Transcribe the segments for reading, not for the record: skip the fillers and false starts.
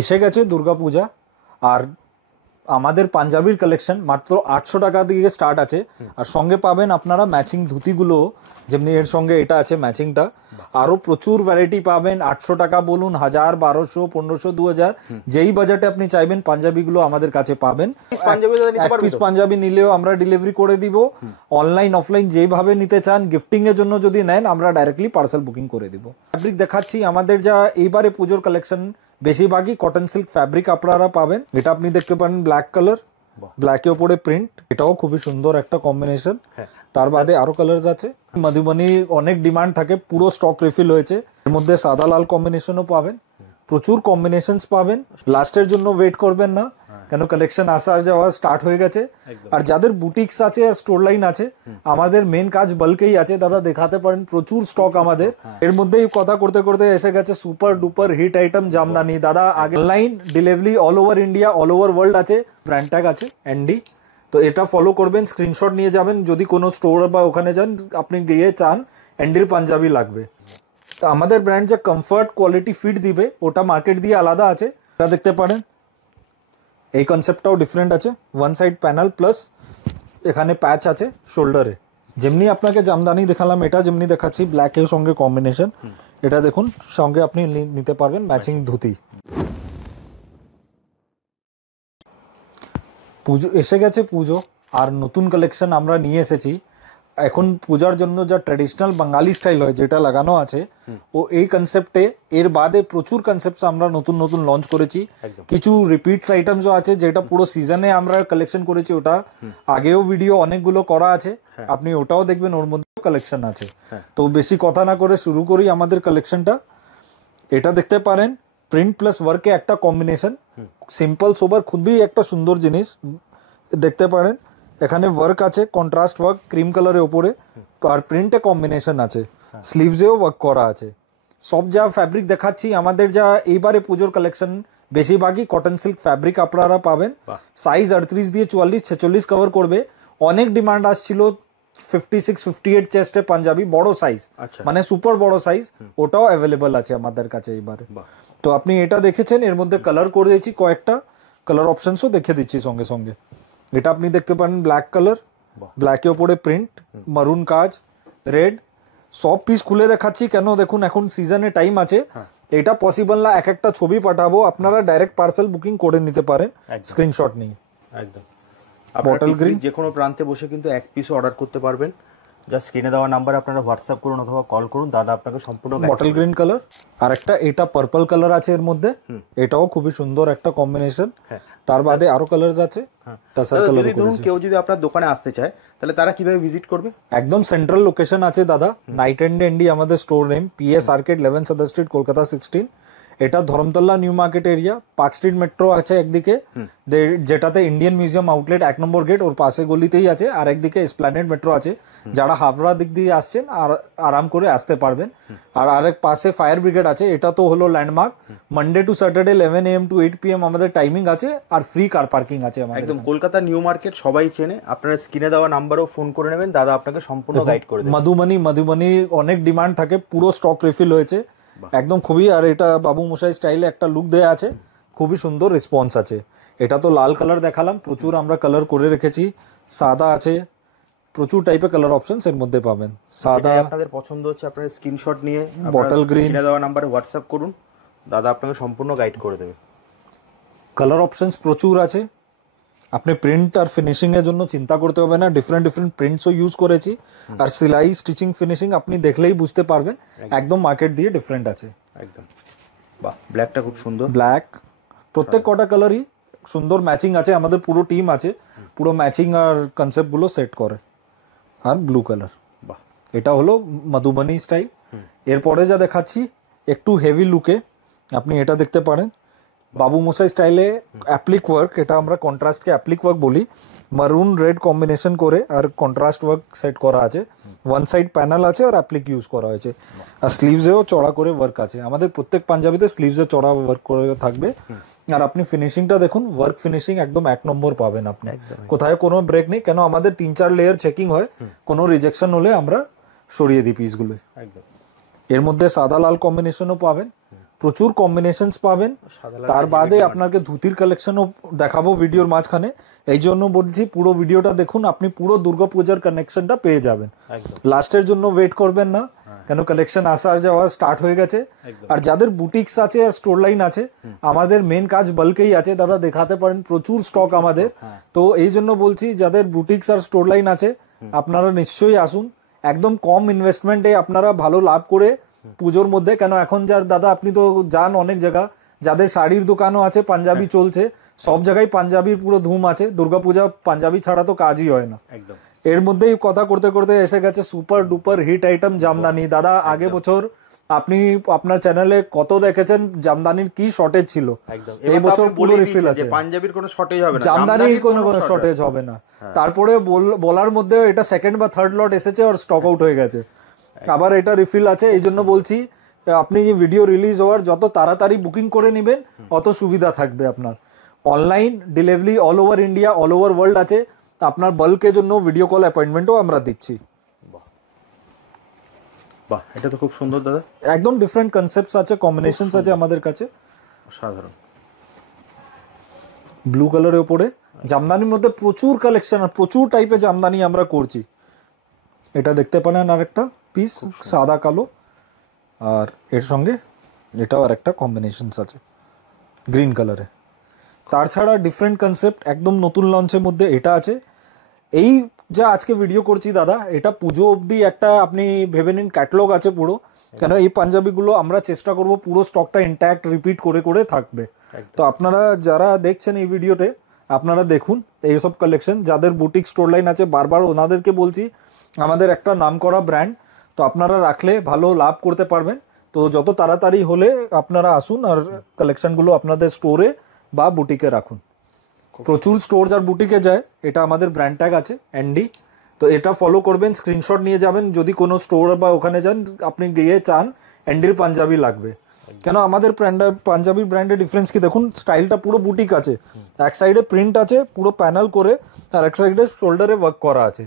এসে গেছে দুর্গাপূজা, আর আমাদের পাঞ্জাবির কালেকশন মাত্র 800 টাকা থেকে স্টার্ট আছে। আর সঙ্গে পাবেন আপনারা ম্যাচিং ধুতিগুলো, যেমনি এর সঙ্গে এটা আছে ম্যাচিংটা, আরো প্রচুর ভ্যারাইটি পাবেন। 800 টাকা বলুন, 1000, 1200, 1500, 2000, যেই বাজেটে আপনি চাইবেন পাঞ্জাবিগুলো আমাদের কাছে পাবেন। এক পিস পাঞ্জাবি নিলেও আমরা ডেলিভারি করে দিব। অনলাইন অফলাইন যেভাবে নিতে চান, গিফটিং এর জন্য যদি নেন আমরা ডাইরেক্টলি পার্সেল বুকিং করে দিব। ফ্যাব্রিক দেখাচ্ছি আমাদের যা এইবারে পুজোর কালেকশন বেশিরভাগই কটন সিল্ক ফ্যাব্রিক আপনারা পাবেন। এটা আপনি দেখতে পারেন ব্ল্যাক কালার, ব্ল্যাকের উপরে প্রিন্ট, এটাও খুবই সুন্দর একটা কম্বিনেশন। তার বাদে আরো কালার আছে। মধুবনী অনেক ডিমান্ড থাকে, পুরো স্টক রিফিল হয়েছে। এর মধ্যে সাদা লাল কম্বিনেশনও পাবেন, প্রচুর কম্বিনেশনস পাবেন। লাস্টের জন্য ওয়েট করবেন না, কেন কালেকশন আসা যাওয়া স্টার্ট হয়ে গেছে। আর যাদের বুটিক্স আছে আর স্টোর লাইন আছে, আমাদের মেন কাজ বাল্কেই আছে দাদা, দেখাতে পারেন প্রচুর স্টক আমাদের। এর মধ্যেই কথা করতে করতে এসে গেছে super duper hit item jamdani. দাদা আগে online delivery all over India, all over world আছে, ব্র্যান্ড ট্যাগ আছে এনডি। তো এটা ফলো করবেন, স্ক্রিনশট নিয়ে যাবেন। যদি কোনো স্টোর বা ওখানে যান, আপনি গিয়ে চান এনডির পাঞ্জাবি লাগবে, তো আমাদের ব্র্যান্ড যে কমফর্ট কোয়ালিটি ফিট দিবে ওটা মার্কেট দিয়ে আলাদা আছে। এটা দেখতে পারেন, এই কনসেপ্টটাও ডিফারেন্ট আছে। ওয়ান সাইড প্যানেল প্লাস এখানে প্যাচ আছে শোল্ডারে। যেমনি আপনাকে জামদানি দেখালাম, এটা যেমনি দেখাচ্ছি ব্ল্যাকের সঙ্গে কম্বিনেশন, এটা দেখুন সঙ্গে আপনি নিতে পারবেন ম্যাচিং ধুতি। পুজো এসে গেছে, পুজো আর নতুন কালেকশন আমরা নিয়ে এসেছি। এখন পূজার জন্য যা ট্র্যাডিশনাল বাঙালি স্টাইল হয় যেটা লাগানো আছে, ও এই কনসেপ্টে এর বাদে প্রচুর কনসেপ্ট আমরা নতুন নতুন লঞ্চ করেছি। কিছু রিপিট আইটেমসও আছে যেটা পুরো সিজনে আমরা কালেকশন করেছি, ওটা আগেও ভিডিও অনেকগুলো করা আছে, আপনি ওটাও দেখবেন, ওর মধ্যেও কালেকশন আছে। তো বেশি কথা না করে শুরু করি আমাদের কালেকশনটা। এটা দেখতে পারেন প্রিন্ট প্লাস ওয়ার্কে একটা কম্বিনেশন, সিম্পল সোবার খুবই একটা সুন্দর জিনিস দেখতে পারেন। এখানে ওয়ার্ক আছে, কন্ট্রাস্ট ওয়ার্ক ক্রিম কালারের উপরে, আর প্রিন্টে কম্বিনেশন আছে, স্লিভসেও ওয়ার্ক করা আছে। সব যা ফ্যাব্রিক দেখাচ্ছি আমাদের যা এইবারে পুজোর কালেকশন বেশিরভাগই কটন সিল্ক ফ্যাব্রিক আপনারা পাবেন। সাইজ 38 দিয়ে 44, 46 কভার করবে। অনেক ডিমান্ড আসছিল 56, 58 চেস্টে পাঞ্জাবি বড় সাইজ, মানে সুপার বড় সাইজ, ওটাও অ্যাভেলেবল আছে আমাদের কাছে এইবারে। তো আপনি এটা দেখেছেন, এর মধ্যে কালার করে দিয়েছি, কয়েকটা কালার অপশনসও দেখে দিচ্ছি সঙ্গে সঙ্গে। এটা আপনি দেখতে পারেন ব্ল্যাক কালার, ব্ল্যাকের উপরে প্রিন্ট, মারুন কাজ, রেড। সব পিস খুলে দেখাচ্ছি কেন, দেখুন এখন সিজনে টাইম আছে, এটা পসিবল না এক একটা ছবি পাঠাবো, আপনারা ডাইরেক্ট পার্সেল বুকিং করে নিতে পারেন স্ক্রিনশট নিয়ে। একদম বটল গ্রিন যে কোনো প্রান্তে বসে কিন্তু এক পিস অর্ডার করতে পারবেন। যা স্ক্রিনে দেওয়া নাম্বারে আপনারা হোয়াটসঅ্যাপ করুন অথবা কল করুন, দাদা আপনাকে সম্পূর্ণ বটল গ্রিন কালার। আর একটা এটা পার্পল কালার আছে এর মধ্যে, এটাও খুবই সুন্দর একটা কম্বিনেশন। তার বাদে আরো কালারস আছে। যদি ধরুন কেউ যদি আপনার দোকানে আসতে চায় তাহলে তারা কিভাবে ভিজিট করবে? একদম সেন্ট্রাল লোকেশন আছে দাদা, নাইট এন্ড এন্ডি আমাদের স্টোর নেম, পিএস আর্কেড 11 সাদার স্ট্রিট, কলকাতা 16। এটা Dharmatala new market area, park street metro আছে একদিকে, যেটাতে ইন্ডিয়ান মিউজিয়াম আউটলেট 1 নম্বর গেট ওর পাশে গলিতেই আছে, আর একদিকে এসপ্ল্যানেড মেট্রো আছে। যারা হাবড়া দিক দিয়ে আসছেন আর আরাম করে আসতে পারবেন। আর আরেক পাশে ফায়ার ব্রিগেড আছে, এটা তো হলো landmark. Monday to Saturday 11 AM to 8 PM আমাদের টাইমিং আছে, আর ফ্রি কার পার্কিং আছে আমাদের। একদম কলকাতা নিউ মার্কেট সবাই চেনে, আপনারা স্ক্রিনে দেওয়া নাম্বারও ফোন করে নেবেন, দাদা আপনাকে সম্পূর্ণ গাইড করে দেবে। মধুবনী অনেক ডিমান্ড থাকে, পুরো স্টক রিফিল হয়েছে একদম খুবই। আর এটা বাবু মশাই স্টাইলে একটা লুক দেয়া আছে, খুবই সুন্দর রেসপন্স আছে। এটা তো লাল কালার দেখালাম, প্রচুর আমরা কালার করে রেখেছি, সাদা আছে, প্রচুর টাইপের কালার অপশনস এর মধ্যে পাবেন। সাদা আপনাদের পছন্দ হচ্ছে আপনারা স্ক্রিনশট নিয়ে বটল গ্রিন স্ক্রিনে দেওয়া নম্বরে হোয়াটসঅ্যাপ করুন, দাদা আপনাকে সম্পূর্ণ গাইড করে দেবে। কালার অপশনস প্রচুর আছে, আপনি প্রিন্ট আর ফিনিশিং এর জন্য চিন্তা করতে হবে না। ডিফারেন্ট প্রিন্টসও ইউজ করেছি, আর সেলাই স্টিচিং ফিনিশিং আপনি দেখলেই বুঝতে পারবেন, একদম মার্কেট দিয়ে ডিফারেন্ট আছে একদম। বাহ, ব্ল্যাকটা খুব সুন্দর, ব্ল্যাক প্রত্যেক কটা কালারই সুন্দর ম্যাচিং আছে, আমাদের পুরো টিম আছে, পুরো ম্যাচিং আর কনসেপ্ট গুলো সেট করে। আর ব্লু কালার, বাহ, এটা হলো মধুবনী স্টাইল। এরপরে যা দেখাচ্ছি একটু হেভি লুকে, আপনি এটা দেখতে পারেন বাবু মশাই স্টাইলে অ্যাপ্লিক ওয়ার্ক, এটা আমরা কন্ট্রাস্টকে অ্যাপ্লিক ওয়ার্ক বলি। মারুন রেড কম্বিনেশন করে আর কন্ট্রাস্ট ওয়ার্ক সেট করা আছে, ওয়ান সাইড প্যানেল আছে আর অ্যাপ্লিক ইউজ করা হয়েছে। আর স্লিভসেও চড়া করে ওয়ার্ক আছে, আমাদের প্রত্যেক পাঞ্জাবিতে স্লিভসে চড়া ওয়ার্ক করে থাকবে। আর আপনি ফিনিশিংটা দেখুন, ওয়ার্ক ফিনিশিং একদম 1 নম্বর পাবেন আপনি, কোথায় কোনো ব্রেক নেই, কেন আমাদের 3-4 লেয়ার চেকিং হয়, কোনো রিজেকশন হলে আমরা সরিয়ে দিই পিসগুলো। এর মধ্যে সাদা লাল কম্বিনেশনও পাবেন, প্রচুর কম্বিনেশনস পাবেন। তার বাদে আপনাকে ধুতির কালেকশনও দেখাবো ভিডিওর মাঝখানে, এই জন্য বলছি পুরো ভিডিওটা দেখুন, আপনি পুরো দুর্গাপূজার কানেকশনটা পেয়ে যাবেন। লাস্টের জন্য ওয়েট করবেন না, কেন কালেকশন আসা যাওয়া স্টার্ট হয়ে গেছে। আর যাদের বুটিক্স আছে আর স্টোর লাইন আছে, আমাদের মেন কাজ বাল্কেই আছে, দাদা দেখাতে পারেন প্রচুর স্টক আমাদের। তো এই জন্য বলছি যাদের বুটিক্স আর স্টোর লাইন আছে আপনারা নিশ্চয়ই আসুন, একদম কম ইনভেস্টমেন্টে আপনারা ভালো লাভ করে পুজোর মধ্যে। কেন এখন যার দাদা আপনি তো যান অনেক জায়গা, যাদের শাড়ির দোকানও আছে, পাঞ্জাবি চলছে, সব জায়গায় পাঞ্জাবির পুরো ধুম আছে। দুর্গাপূজা পাঞ্জাবি ছাড়া তো কাজই হয় না। একদম এর মধ্যেই কথা করতে করতে এসে গেছে super duper hit item jamdani. দাদা আগে বছর আপনি আপনার চ্যানেলে কত দেখেছেন জামদানির কি শর্টেজ ছিল, এই বছর পুরো রিফিল আছে। পাঞ্জাবির কোনো শর্টেজ হবে না, জামদানির কোনো শর্টেজ হবে না। তারপরে বলার মধ্যে এটা সেকেন্ড বা থার্ড লট এসেছে আর স্টক আউট হয়ে গেছে, আবার এটা রিফিল আছে। এই জন্য বলছি আপনি ভিডিও রিলিজ হওয়ার যত তাড়াতাড়ি বুকিং করে নেবেন অত সুবিধা থাকবে আপনার। Online delivery all over India, all over world আছে। আপনার বাল্কের জন্য ভিডিও কল অ্যাপয়েন্টমেন্টও আমরা দিচ্ছি। বাহ, এটা তো খুব সুন্দর দাদা, একদম ডিফারেন্ট কনসেপ্টস আছে, কম্বিনেশনস আছে আমাদের কাছে। সাধারণ ব্লু কালারের উপরে জামদানির মধ্যে প্রচুর কালেকশন আর প্রচুর টাইপের জামদানি আমরা করছি। এটা দেখতে পারেন আর একটা পিস সাদা কালো, আর এর সঙ্গে এটাও আর একটা কম্বিনেশনস আছে গ্রিন কালারে। তার ছাড়া ডিফারেন্ট কনসেপ্ট একদম নতুন লঞ্চের মধ্যে এটা আছে। এই যা আজকে ভিডিও করছি দাদা, এটা পুজো অবধি একটা আপনি ভেবে নিন ক্যাটালগ আছে পুরো। কেন এই পাঞ্জাবিগুলো আমরা চেষ্টা করব পুরো স্টকটা ইনট্যাক্ট রিপিট করে করে থাকবে। তো আপনারা যারা দেখছেন এই ভিডিওতে আপনারা দেখুন এইসব কালেকশন। যাদের বুটিক স্টোর লাইন আছে বারবার ওনাদেরকে বলছি, আমাদের একটা নামকরা ব্র্যান্ড, তো আপনারা রাখলে ভালো লাভ করতে পারবেন। তো যত তাড়াতাড়ি হলে আপনারা আসুন আর কালেকশনগুলো আপনাদের স্টোরে বা বুটিকে রাখুন। প্রচুর স্টোর আর বুটিকে যায়, এটা আমাদের ব্র্যান্ড ট্যাগ আছে এনডি, তো এটা ফলো করবেন, স্ক্রিনশট নিয়ে যাবেন। যদি কোনো স্টোর বা ওখানে যান আপনি গিয়ে চান এনডির পাঞ্জাবি লাগবে, কেন আমাদের পাঞ্জাবি ব্র্যান্ডের ডিফারেন্স কি দেখুন, স্টাইলটা পুরো বুটিক আছে, এক সাইডে প্রিন্ট আছে পুরো প্যানেল করে, আর এক সাইডে শোল্ডারে ওয়ার্ক করা আছে।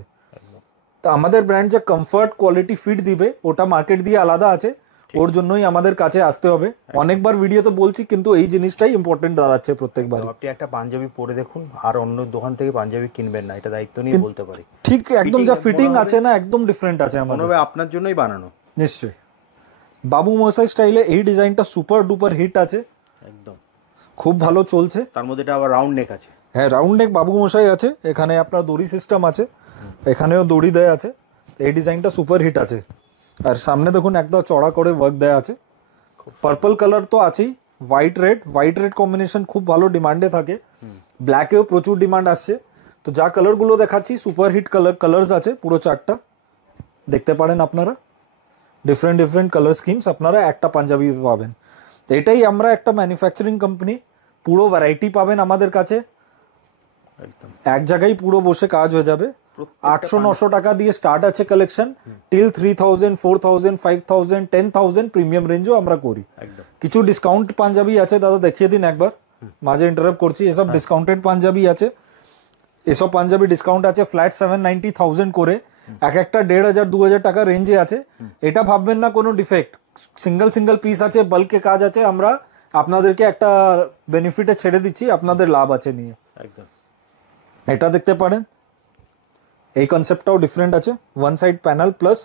তো আমাদের ব্র্যান্ড যে কমফর্ট কোয়ালিটি ফিট দিবে ওটা মার্কেট দিয়ে আলাদা আছে, ওর জন্যই আমাদের কাছে আসতে হবে। অনেকবার ভিডিওতে বলছি কিন্তু এই জিনিসটাই ইম্পর্টেন্ট দাঁড়াচ্ছে প্রত্যেকবার। আপনি একটা পাঞ্জাবি পরে দেখুন, আর অন্য দোকান থেকে পাঞ্জাবি কিনবেন না, এটা দায়িত্ব নিয়ে বলতে পারি। ঠিক একদম যা ফিটিং আছে না একদম ডিফারেন্ট আছে আমাদের, মনে হবে আপনার জন্যই বানানো। নিশ্চয়ই বাবু মশাই স্টাইলে এই ডিজাইনটা সুপার ডুপার হিট আছে, একদম খুব ভালো চলছে। তার মধ্যে এটা আবার রাউন্ড নেক আছে। হ্যাঁ, রাউন্ড নেক বাবু মশাই আছে, এখানে আপনার দড়ি সিস্টেম আছে, এখানেও দড়ি দেয়া আছে। এই ডিজাইনটা সুপার হিট আছে, আর সামনে দেখুন একদম চড়া করে ওয়ার্ক দেয়া আছে। পার্পল কালার তো আছেই, হোয়াইট রেড কম্বিনেশন খুব ভালো ডিমান্ডে থাকে, ব্ল্যাকেও প্রচুর ডিমান্ড আসছে। তো যা কালারগুলো দেখাচ্ছি সুপার হিট কালার্স আছে পুরো 4টা, দেখতে পারেন আপনারা। ডিফারেন্ট কালার স্কিমস আপনারা একটা পাঞ্জাবি পাবেন। এটাই আমরা একটা ম্যানুফ্যাকচারিং কোম্পানি, পুরো ভ্যারাইটি পাবেন আমাদের কাছে, এক জায়গায় পুরো বসে কাজ হয়ে যাবে। 800-900 টাকা দিয়ে স্টার্ট আছে কালেকশন, টিল 3000, 4000, 5000, 10,000 প্রিমিয়াম রেঞ্জও আমরা করি। কিছু ডিসকাউন্ট পাঞ্জাবি আছে দাদা, দেখিয়ে দিন একবার, মাঝে ইন্টারাপ্ট করছি। এসব ডিসকাউন্টেড পাঞ্জাবি আছে, এসব পাঞ্জাবি ডিসকাউন্ট আছে ফ্ল্যাট 790,000 করে, এক একটা 1,500-2,000 টাকা রেঞ্জে আছে। এটা ভাববেন না কোনো ডিফেক্ট, সিঙ্গেল পিস আছে, বাল্কে কাজ আছে, আমরা আপনাদেরকে একটা বেনিফিটে ছেড়ে দিচ্ছি, আপনাদের লাভ আছে নিয়ে। এটা দেখতে পারেন, এই কনসেপ্টটাও ডিফারেন্ট আছে, ওয়ান সাইড প্যানেল প্লাস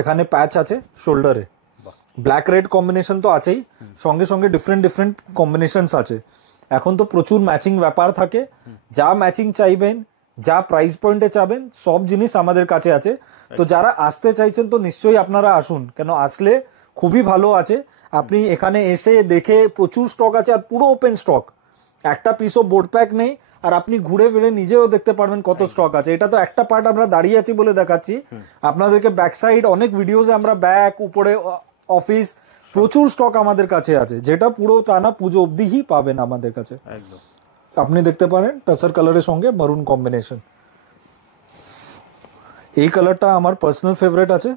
এখানে প্যাচ আছে শোল্ডারে, ব্ল্যাক রেড কম্বিনেশন তো আছেই, সঙ্গে সঙ্গে ডিফারেন্ট কম্বিনেশনস আছে। এখন তো প্রচুর ম্যাচিং ব্যাপার থাকে, যা ম্যাচিং চাইবেন, যা প্রাইস পয়েন্টে চাবেন, সব জিনিস আমাদের কাছে আছে। তো যারা আসতে চাইছেন তো নিশ্চয়ই আপনারা আসুন, কেন আসলে খুবই ভালো আছে। আপনি এখানে এসে দেখে প্রচুর স্টক আছে, আর পুরো ওপেন স্টক, একটা পিসও বোর্ড প্যাক নেই, আর আপনি ঘুরে ফিরে নিজেও দেখতে পারবেন কত স্টক আছে। এটা তো একটা পার্ট আমরা দাঁড়িয়ে আছি বলে দেখাচ্ছি আপনাদেরকে, ব্যাক সাইড অনেক ভিডিওতে আমরা ব্যাক, উপরে অফিস, প্রচুর স্টক আমাদের কাছে আছে, যেটা পুরো টানা পুজো অবধিই পাবেন আমাদের কাছে। আপনি দেখতে পারেন টাসার কালারের সঙ্গে মারুন কম্বিনেশন, এই কালারটা আমার পার্সোনাল ফেভারিট আছে,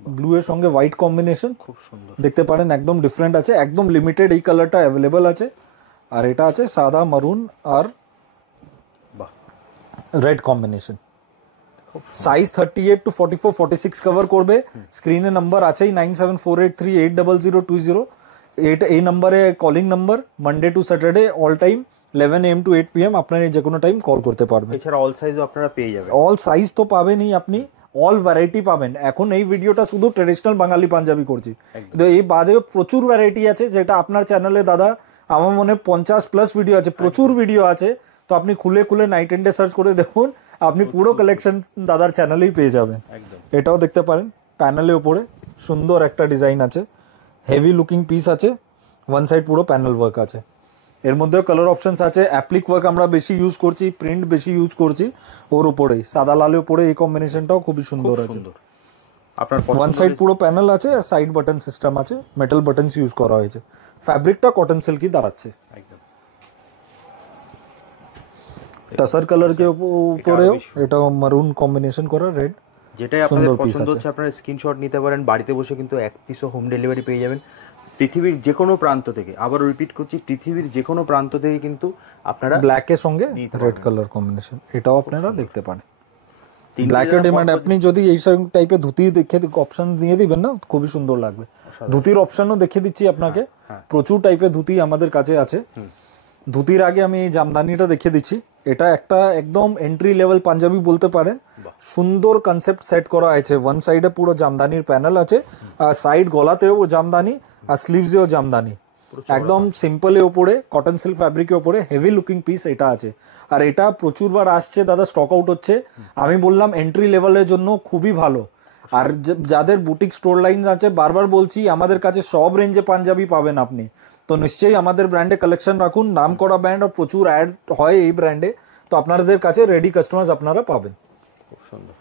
ব্লু এর সঙ্গে হোয়াইট কম্বিনেশন, খুব সুন্দর দেখতে পারেন, একদম ডিফারেন্ট আছে, একদম লিমিটেড এই কালারটা অ্যাভেলেবল আছে। আর এটা আছে সাদা মারুন আর red combination, size 38 to 44, 46 cover করবে। স্ক্রিনে নাম্বার আছেই 9748380020, এই নাম্বারে calling number, Monday to Saturday all time 11 AM to 8 PM আপনার যে কোনো টাইম কল করতে পারবেন। এছাড়া অল সাইজও আপনারা পেয়ে যাবেন। অল সাইজ তো পাবেনই আপনি, অল ভ্যারাইটি পাবেন। এখন এই ভিডিওটা শুধু ট্রেডিশনাল বাঙালি পাঞ্জাবি করছি, কিন্তু এই বাদেও প্রচুর ভ্যারাইটি আছে যেটা আপনার চ্যানেলে দাদা আমার মনে 50+ ভিডিও আছে, প্রচুর ভিডিও আছে। তো আপনি খুলে খুলে নাইট এন্ডে সার্চ করে দেখুন, আপনি পুরো কালেকশন দাদার চ্যানেলেই পেয়ে যাবেন। এটাও দেখতে পারেন, প্যানেলের উপরে সুন্দর একটা ডিজাইন আছে, হেভি লুকিং পিস আছে, ওয়ান সাইড পুরো প্যানেল ওয়ার্ক আছে। এর মধ্যেও কালার অপশনস আছে, অ্যাপ্লিক ওয়ার্ক আমরা বেশি ইউজ করছি, প্রিন্ট বেশি ইউজ করছি ওর উপরেই, সাদা লালের উপরে এই কম্বিনেশনটাও খুবই সুন্দর আছে। আপনার ওয়ান সাইড পুরো প্যানেল আছে আর সাইড বাটন সিস্টেম আছে, মেটাল বাটনস ইউজ করা হয়েছে। ফ্যাব্রিকটা কটন সিল্কই দাঁড়াচ্ছে। টাসার কালার কে উপরেও এটা মারুন কম্বিনেশন করা রেড, যেটাই আপনাদের পছন্দ হচ্ছে আপনারা স্ক্রিনশট নিতে পারেন। বাড়িতে বসে কিন্তু এক পিসও হোম ডেলিভারি পেয়ে যাবেন পৃথিবীর যে কোনো প্রান্ত থেকে। আবার রিপিট করছি, পৃথিবীর যে কোনো প্রান্ত থেকে কিন্তু আপনারা ব্ল্যাকের সঙ্গে রেড কালার কম্বিনেশন, এটাও আপনারা দেখতে পারেন। ব্ল্যাকের ডিমান্ড, আপনি যদি এই টাইপের ধুতি দেখে অপশন দিয়ে দিবেন না, খুবই সুন্দর লাগবে। ধুতির অপশনও দেখিয়ে দিচ্ছি আপনাকে, প্রচুর টাইপের ধুতি আমাদের কাছে আছে। ধুতির আগে আমি এই জামদানিটা দেখিয়ে দিচ্ছি। এটা একটা একদম এন্ট্রি লেভেল পাঞ্জাবি বলতে পারেন, সুন্দর কনসেপ্ট সেট করা আছে। ওয়ান সাইডে পুরো জামদানির প্যানেল আছে, আর সাইড গলাতেও জামদানি আর স্লিভসেও জামদানি, একদম সিম্পলের উপরে কটন সিল্ক ফ্যাব্রিকের উপরে হেভি লুকিং পিস এটা আছে। আর এটা প্রচুরবার আসছে দাদা, স্টক আউট হচ্ছে। আমি বললাম এন্ট্রি লেভেলের জন্য খুবই ভালো। আর যাদের বুটিক স্টোর লাইন আছে, বারবার বলছি আমাদের কাছে সব রেঞ্জে পাঞ্জাবি পাবেন আপনি। তো নিশ্চয়ই আমাদের ব্র্যান্ডে কালেকশন রাখুন, নাম করা ব্র্যান্ড আর প্রচুর অ্যাড হয় এই ব্র্যান্ডে, তো আপনাদের কাছে রেডি কাস্টমার্স আপনারা পাবেন। খুব সুন্দর।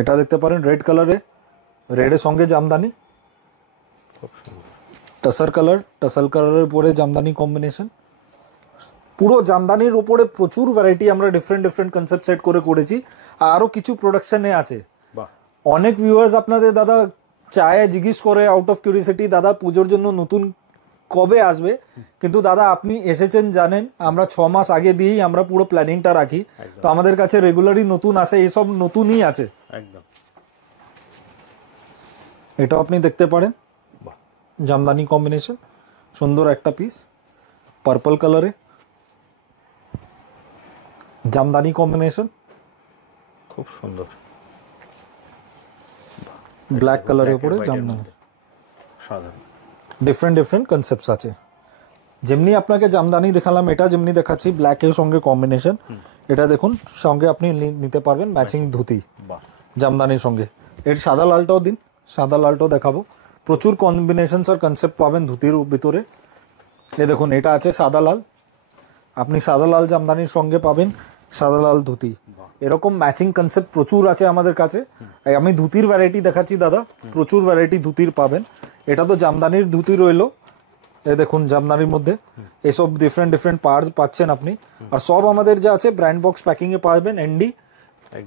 এটা দেখতে পারেন রেড কালারে, রেডের সঙ্গে জামদানি, টাসার কালার, টাসাল কালারের উপরে জামদানি কম্বিনেশন। পুরো জামদানির উপরে প্রচুর ভ্যারাইটি আমরা ডিফারেন্ট ডিফারেন্ট কনসেপ্ট সেট করে করেছি, আরো কিছু প্রোডাকশনে আছে। অনেক ভিউয়ার্স আপনাদের দাদা চায়, জিজ্ঞেস করে আউট অফ কিউরিসিটি, দাদা পুজোর জন্য নতুন কবে আসবে? কিন্তু দাদা আপনি এসেছেন জানেন, আমরা 6 মাস আগে দিয়েই আমরা পুরো প্ল্যানিংটা রাখি। তো আমাদের কাছে রেগুলারই নতুন আসে, এইসব নতুনই আছে একদম। এটা আপনি দেখতে পারেন, জামদানি কম্বিনেশন, সুন্দর একটা পিস, পার্পল কালারে জামদানি কম্বিনেশন, খুব সুন্দর। ব্ল্যাক কালারের উপরে জামদানি, সাধারণ ডিফারেন্ট ডিফারেন্ট কনসেপ্টস আছে। যেমনি আপনাকে জামদানি দেখালাম, এটা যেমনি দেখাচ্ছি ব্ল্যাকের সঙ্গে কম্বিনেশন, এটা দেখুন সঙ্গে আপনি নিতে পারবেন ম্যাচিং ধুতি জামদানির সঙ্গে। এর সাদা লালটাও দিন, সাদা লালটাও দেখাবো। প্রচুর কম্বিনেশন আর কনসেপ্ট পাবেন ধুতির ভিতরে। এ দেখুন এটা আছে সাদা লাল, আপনি সাদা লাল জামদানির সঙ্গে পাবেন সাদা লাল ধুতি। এরকম ম্যাচিং কনসেপ্ট প্রচুর আছে আমাদের কাছে। আমি ধুতির ভ্যারাইটি দেখাচ্ছি দাদা, প্রচুর ভ্যারাইটি ধুতির পাবেন। এটা তো জামদানির ধুতি রইলো, এ দেখুন জামদানির মধ্যে এসব ডিফারেন্ট ডিফারেন্ট পার্টস পাচ্ছেন আপনি। আর সব আমাদের যা আছে ব্র্যান্ড বক্স প্যাকিং এ পাবেন, এনডি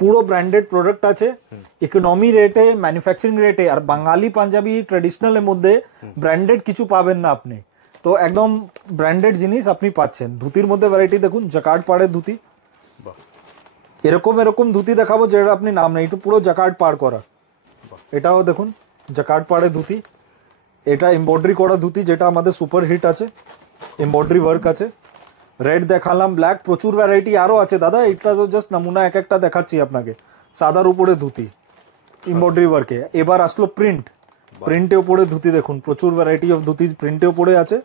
পুরো ব্র্যান্ডেড প্রোডাক্ট আছে, ইকোনমি রেটে, ম্যানুফ্যাকচারিং রেটে। আর বাঙালি পাঞ্জাবি ট্রেডিশনালের মধ্যে ব্র্যান্ডেড কিছু পাবেন না আপনি, তো একদম ব্র্যান্ডেড জিনিস আপনি পাচ্ছেন। ধুতির মধ্যে ভ্যারাইটি দেখুন, জাকার্ড পাড়ের ধুতি, এরকম এরকম ধুতি দেখাবো যেটা আপনি নাম নেই, একটু পুরো জাকার্ড পাড় করা। এটাও দেখুন জাকার্ড পাড়ের ধুতি, এটা এমব্রয়ডারি করা ধুতি যেটা আমাদের সুপার হিট আছে, এমব্রয়ডারি ওয়ার্ক আছে। রেড দেখালাম, ব্ল্যাক, প্রচুর ভ্যারাইটি আরো আছে দাদা। এটা তো জাস্ট নমুনা এক একটা দেখাচ্ছি আপনাকে। সাদার উপরে ধুতি এমব্রয়ডারি ওয়ার্কে। এবার আসলো প্রিন্ট, প্রিন্টের উপরে ধুতি দেখুন, প্রচুর ভ্যারাইটি অফ ধুতি প্রিন্টের উপরে আছে।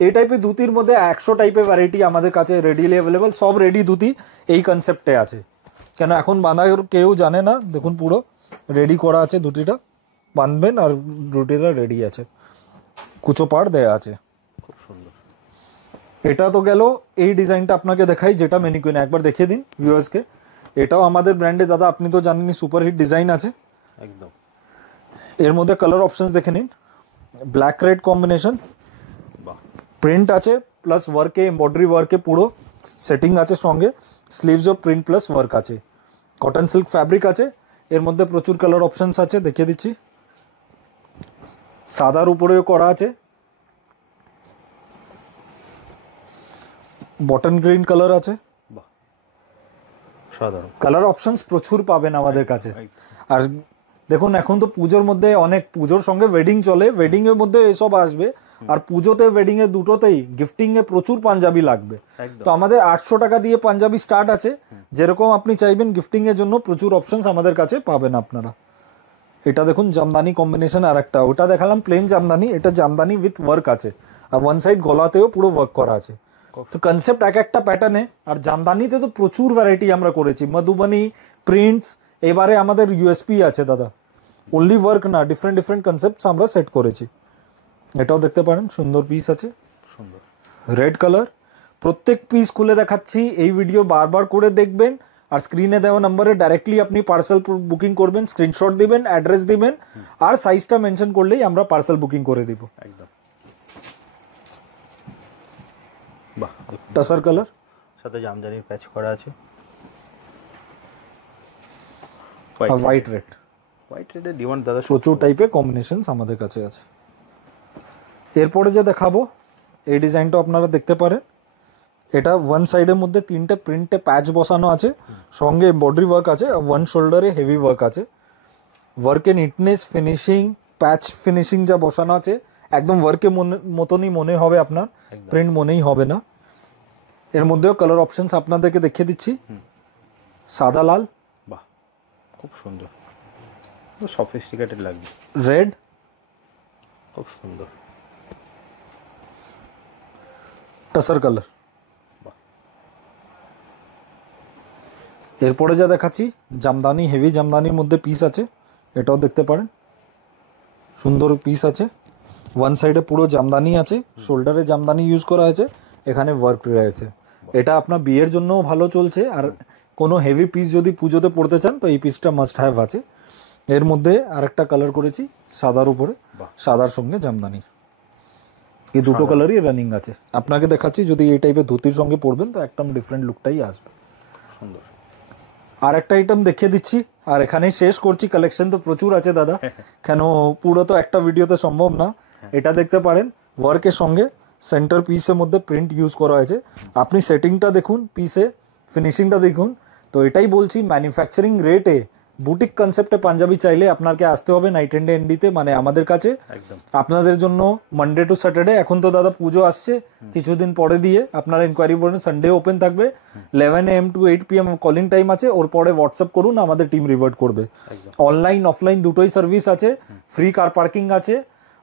এই টাইপের ধুতির মধ্যে 100 টাইপের ভ্যারাইটি আমাদের কাছে রেডিলি অ্যাভেলেবল। সব রেডি ধুতি এই কনসেপ্টে আছে, কেন এখন বাঁধা কেউ জানে না। দেখুন পুরো রেডি করা আছে, ধুতিটা বাঁধবেন আর ধুতিটা রেডি আছে, কুচো পাড় দেয়া আছে। খুব সুন্দর। এটা তো গেল এই ডিজাইনটা আপনাকে দেখাই, যেটা ম্যানিকুইন একবার দেখিয়ে দিন ভিউয়ার্সকে। এটাও আমাদের ব্র্যান্ডে দাদা, আপনি তো জানেনই সুপার হিট ডিজাইন আছে একদম। এর মধ্যে কালার অপশনস দেখে নিন, ব্ল্যাক রেড কম্বিনেশন, প্রিন্ট আছে প্লাস ওয়ার্কে, এমব্রয়ডারি ওয়ার্কে পুরো সেটিং আছে, সঙ্গে sleeves of print plus work আছে, কটন সিল্ক ফ্যাব্রিক আছে। এর মধ্যে প্রচুর কালার অপশনস আছে, দেখিয়ে দিচ্ছি। সাদার উপরেও করা আছে, বটন গ্রিন কালার আছে, সাধারণ কালার অপশনস প্রচুর পাবেন আমাদের কাছে। আর দেখুন এখন তো পুজোর মধ্যে অনেক, পুজোর সঙ্গে ওয়েডিং চলে, ওয়েডিং এর মধ্যে এসব আসবে, আর পুজোতে ওয়েডিং এ দুটোতেই গিফটিং এ প্রচুর পাঞ্জাবি লাগবে। তো আমাদের 800 টাকা দিয়ে পাঞ্জাবি স্টার্ট আছে, যেরকম আপনি চাইবেন গিফটিং এর জন্য প্রচুর অপশনস আমাদের কাছে পাবেন আপনারা। এটা দেখুন জামদানি কম্বিনেশন, আর একটা ওটা দেখালাম প্লেন জামদানি, এটা জামদানি উইথ ওয়ার্ক আছে, আর ওয়ান সাইড গলাতেও পুরো ওয়ার্ক করা আছে। তো কনসেপ্ট এক একটা প্যাটার্নে, আর জামদানিতে তো প্রচুর ভ্যারাইটি আমরা করেছি, মধুবনী, প্রিন্টস, এবারে আমাদের ইউএসপি আছে দাদা, ওনলি ওয়ার্ক না, ডিফারেন্ট ডিফারেন্ট কনসেপ্টস আমরা সেট করেছি। এটাও দেখতে পারেন, সুন্দর পিস আছে, সুন্দর রেড কালার। প্রত্যেক পিস খুলে দেখাচ্ছি, এই ভিডিও বারবার করে দেখবেন, আর স্ক্রিনে দেওয়া নম্বরে ডাইরেক্টলি আপনি পার্সেল বুকিং করবেন, স্ক্রিনশট দিবেন, অ্যাড্রেস দিবেন, আর সাইজটা মেনশন করলেই আমরা পার্সেল বুকিং করে দিব। একদম বাহ, টাসার কালার, সাথে জামদানির প্যাচ করা আছে, হোয়াইট রেড, হোয়াইট রেডের ডিমান্ড দাদা প্রচুর টাইপের কম্বিনেশনস আমাদের কাছে আছে। এরপরে যে দেখাবো এই ডিজাইনটা আপনারা দেখতে পারেন, এটা ওয়ান সাইডের মধ্যে 3টে প্রিন্টে প্যাচ বসানো আছে, সঙ্গে এমব্রয়ডারি ওয়ার্ক আছে, ওয়ান শোল্ডারে হেভি ওয়ার্ক আছে। ওয়ার্কে নিটনেস, ফিনিশিং, প্যাচ ফিনিশিং যা বসানো আছে একদম ওয়ার্কের মতনই মনে হবে আপনার, প্রিন্ট মনেই হবে না। এর মধ্যেও কালার অপশনস আপনাদেরকে দেখিয়ে দিচ্ছি, সাদা লাল, বাহ খুব সুন্দর, সফিস্টিকেটেড লাগবে, রেড, খুব সুন্দর, টাসার কালার। এরপরে যা দেখাচ্ছি জামদানি, হেভি জামদানির মধ্যে পিস আছে, এটাও দেখতে পারেন, সুন্দর পিস আছে, ওয়ান সাইডে পুরো জামদানি আছে, শোল্ডারে জামদানি ইউজ করা হয়েছে, এখানে ওয়ার্ক রয়েছে। এটা আপনার বিয়ের জন্যও ভালো চলছে, আর কোনো হেভি পিস যদি পুজোতে পড়তে চান তো এই পিসটা মাস্ট হ্যাভ আছে। এর মধ্যে আরেকটা কালার করেছি সাদার উপরে, সাদার সঙ্গে জামদানি, এই দুটো কালারই রানিং আছে। আপনাকে দেখাচ্ছি যদি এই টাইপের ধুতির সঙ্গে পরবেন তো একদম ডিফারেন্ট লুকটাই আসবে। সুন্দর, আর একটা আইটেম দেখিয়ে দিচ্ছি, আর এখানেই শেষ করছি, কালেকশন তো প্রচুর আছে দাদা, কেন পুরো তো একটা ভিডিওতে সম্ভব না। এটা দেখতে পারেন, ওয়ার্কের সঙ্গে সেন্টার পিসের মধ্যে প্রিন্ট ইউজ করা হয়েছে, আপনি সেটিংটা দেখুন, পিসে ফিনিশিংটা দেখুন। তো এটাই বলছি, ম্যানুফ্যাকচারিং রেটে বুটিক কনসেপ্টে পাঞ্জাবি চাইলে আপনাকে আসতে হবে নাইট এন্ড এনডিতে, মানে আমাদের কাছে আপনাদের জন্য মানডে টু স্যাটারডে। এখন তো দাদা পুজো আসছে কিছুদিন পরে দিয়ে, আপনারা ইনকোয়ারি করেন, সানডে ওপেন থাকবে, 11 AM to 8 PM calling time আছে, ওর পরে হোয়াটসঅ্যাপ করুন, আমাদের টিম রিভার্ট করবে। অনলাইন অফলাইন দুটোই সার্ভিস আছে, ফ্রি কার পার্কিং আছে,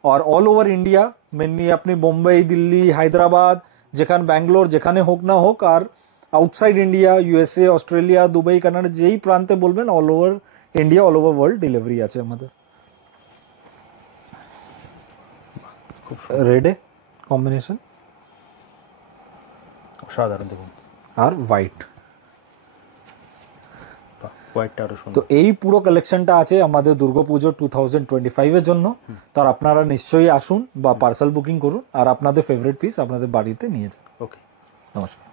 আর অল ওভার ইন্ডিয়া, মেনলি আপনি বোম্বাই, দিল্লি, হায়দ্রাবাদ, যেখানে ব্যাঙ্গালোর, যেখানে হোক না হোক, আর outside India, USA, Australia, Dubai, Canada, যেই প্রান্তে বলবেন all over India, all over world delivery আছে আমাদের। রেডে কম্বিনেশন, সাধারণ দেখুন, আর হোয়াইট, হোয়াইটটা আরো সুন্দর। তো এই পুরো কালেকশনটা আছে আমাদের দুর্গাপুজো 2025 এর জন্য। তো আপনারা নিশ্চয়ই আসুন বা পার্সেল বুকিং করুন, আর আপনাদের ফেভারিট পিস আপনাদের বাড়িতে নিয়ে যান। ওকে, নমস্কার।